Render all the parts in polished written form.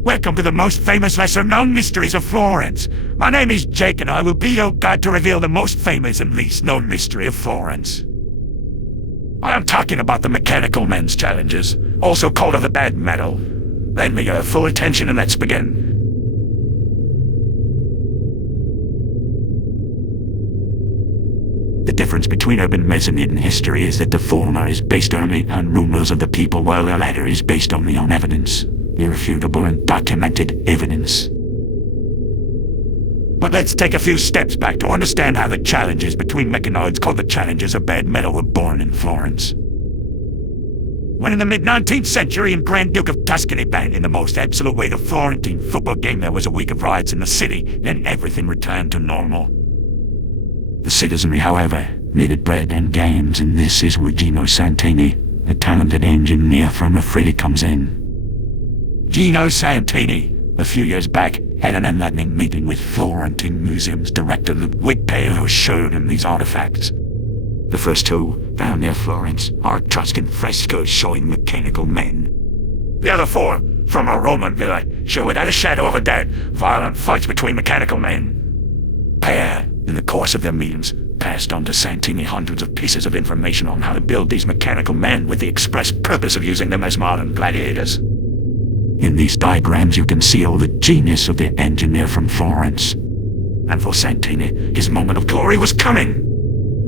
Welcome to the most famous lesser-known mysteries of Florence. My name is Jake, and I will be your guide to reveal the most famous and least-known mystery of Florence. I am talking about the Mechanical Men's Challenges, also called of the Bad Metal. Lend me your full attention and let's begin. The difference between urban myth and history is that the former is based only on rumors of the people, while the latter is based only on evidence. Irrefutable and documented evidence. But let's take a few steps back to understand how the challenges between mechanoids called the Challenges of Bad Metal were born in Florence. When in the mid-19th century and Grand Duke of Tuscany banned in the most absolute way the Florentine football game, there was a week of riots in the city, then everything returned to normal. The citizenry, however, needed bread and games, and this is where Gino Santini, a talented engineer from Narrated, comes in. Gino Santini, a few years back, had an enlightening meeting with Florentine Museum's director Ludwig, who showed him these artifacts. The first two, found near Florence, are Etruscan frescoes showing mechanical men. The other four, from a Roman villa, show without a shadow of a doubt violent fights between mechanical men. Pair, in the course of their meetings, passed on to Santini hundreds of pieces of information on how to build these mechanical men with the express purpose of using them as modern gladiators. In these diagrams you can see all the genius of the engineer from Florence. And for Santini, his moment of glory was coming.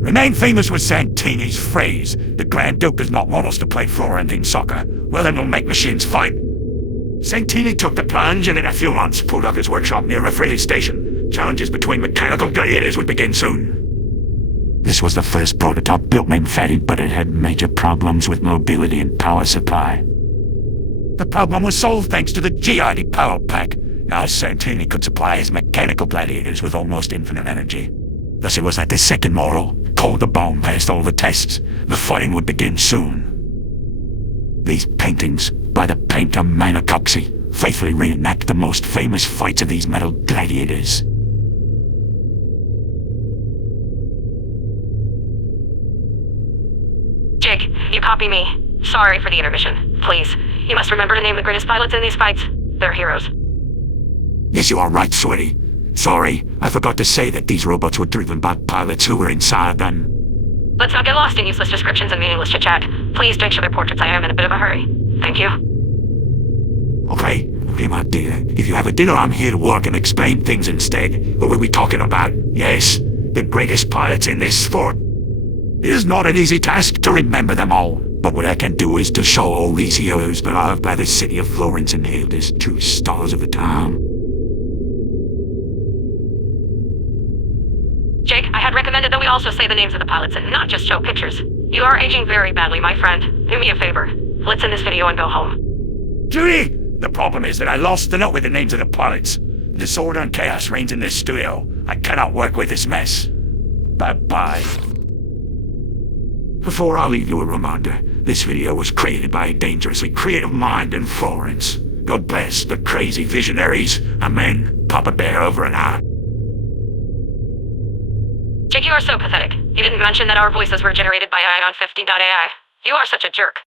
Remain famous was Santini's phrase, "The Grand Duke does not want us to play Florentine soccer. Well, then we'll make machines fight." Santini took the plunge and in a few months pulled up his workshop near Raffaele Station. Challenges between mechanical gladiators would begin soon. This was the first prototype built named Fatty, but it had major problems with mobility and power supply. The problem was solved thanks to the GID power pack. Now Santini could supply his mechanical gladiators with almost infinite energy. Thus it was that the second model, called the Bomb, passed all the tests. The fighting would begin soon. These paintings, by the painter Manicoxi, faithfully reenact the most famous fights of these metal gladiators. Jake, you copy me. Sorry for the intermission. Please, you must remember to name the greatest pilots in these fights. They're heroes. Yes, you are right, sweetie. Sorry, I forgot to say that these robots were driven by pilots who were inside them. Let's not get lost in useless descriptions and meaningless chit-chat. Please make sure their portraits. I am in a bit of a hurry. Thank you. Okay, my dear. If you have a dinner, I'm here to work and explain things instead. What were we talking about? Yes, the greatest pilots in this sport. It is not an easy task to remember them all. But what I can do is to show all these heroes beloved by the city of Florence and hailed as true stars of the town. Jake, I had recommended that we also say the names of the pilots and not just show pictures. You are aging very badly, my friend. Do me a favor. Let's end this video and go home. Judy! The problem is that I lost the note with the names of the pilots. Disorder and chaos reigns in this studio. I cannot work with this mess. Bye-bye. Before I leave you a reminder, this video was created by a dangerously creative mind in Florence. God bless the crazy visionaries. Amen. Papa Bear over and out. Jake, you are so pathetic. You didn't mention that our voices were generated by aiart.ai. You are such a jerk.